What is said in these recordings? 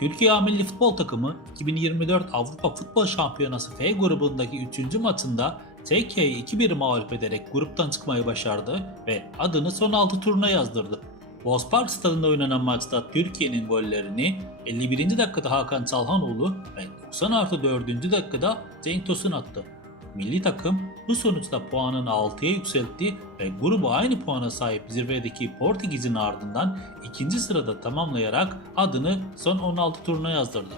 Türkiye Milli Futbol Takımı 2024 Avrupa Futbol Şampiyonası F grubundaki 3. maçında Tekia'yı 2-1 mağlup ederek gruptan çıkmayı başardı ve adını son 6 turuna yazdırdı. Bozpark stadında oynanan maçta Türkiye'nin gollerini 51. dakikada Hakan Çalhanoğlu ve 90 artı 4. dakikada Cenk Tosun attı. Milli takım bu sonuçta puanını 6'ya yükseltti ve grubu aynı puana sahip zirvedeki Portekiz'in ardından ikinci sırada tamamlayarak adını son 16 turuna yazdırdı.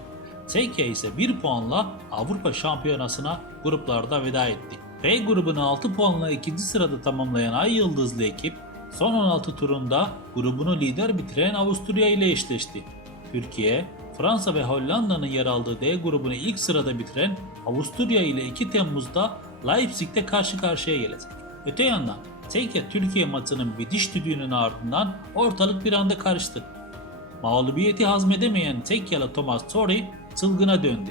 Çekya ise 1 puanla Avrupa Şampiyonası'na gruplarda veda etti. F grubunu 6 puanla ikinci sırada tamamlayan Ay Yıldızlı ekip son 16 turunda grubunu lider bitiren Avusturya ile eşleşti. Türkiye, Fransa ve Hollanda'nın yer aldığı D grubunu ilk sırada bitiren Avusturya ile 2 Temmuz'da Leipzig'te karşı karşıya gelecek. Öte yandan Çekya Türkiye maçının bitiş düdüğünün ardından ortalık bir anda karıştı. Mağlubiyeti hazmedemeyen Çekyalı Thomas Tori çılgına döndü.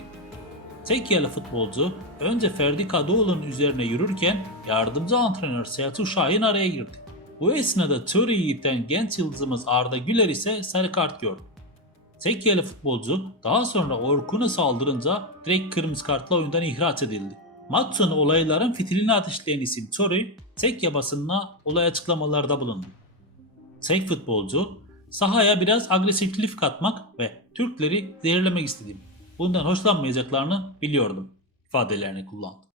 Çekyalı futbolcu önce Ferdi Kadıoğlu'nun üzerine yürürken yardımcı antrenör Selçuk Şahin araya girdi. Bu esnada Tori'yi iten genç yıldızımız Arda Güler ise sarı kart gördü. Çekyalı futbolcu daha sonra Orkun'a saldırınca direkt kırmızı kartla oyundan ihraç edildi. Maç olayların fitilini ateşleyen isim Tori, Çekya basınına olay açıklamalarda bulundu. Çek futbolcu, sahaya biraz agresiflik katmak ve Türkleri zehirlemek istedim. Bundan hoşlanmayacaklarını biliyordum ifadelerini kullandı.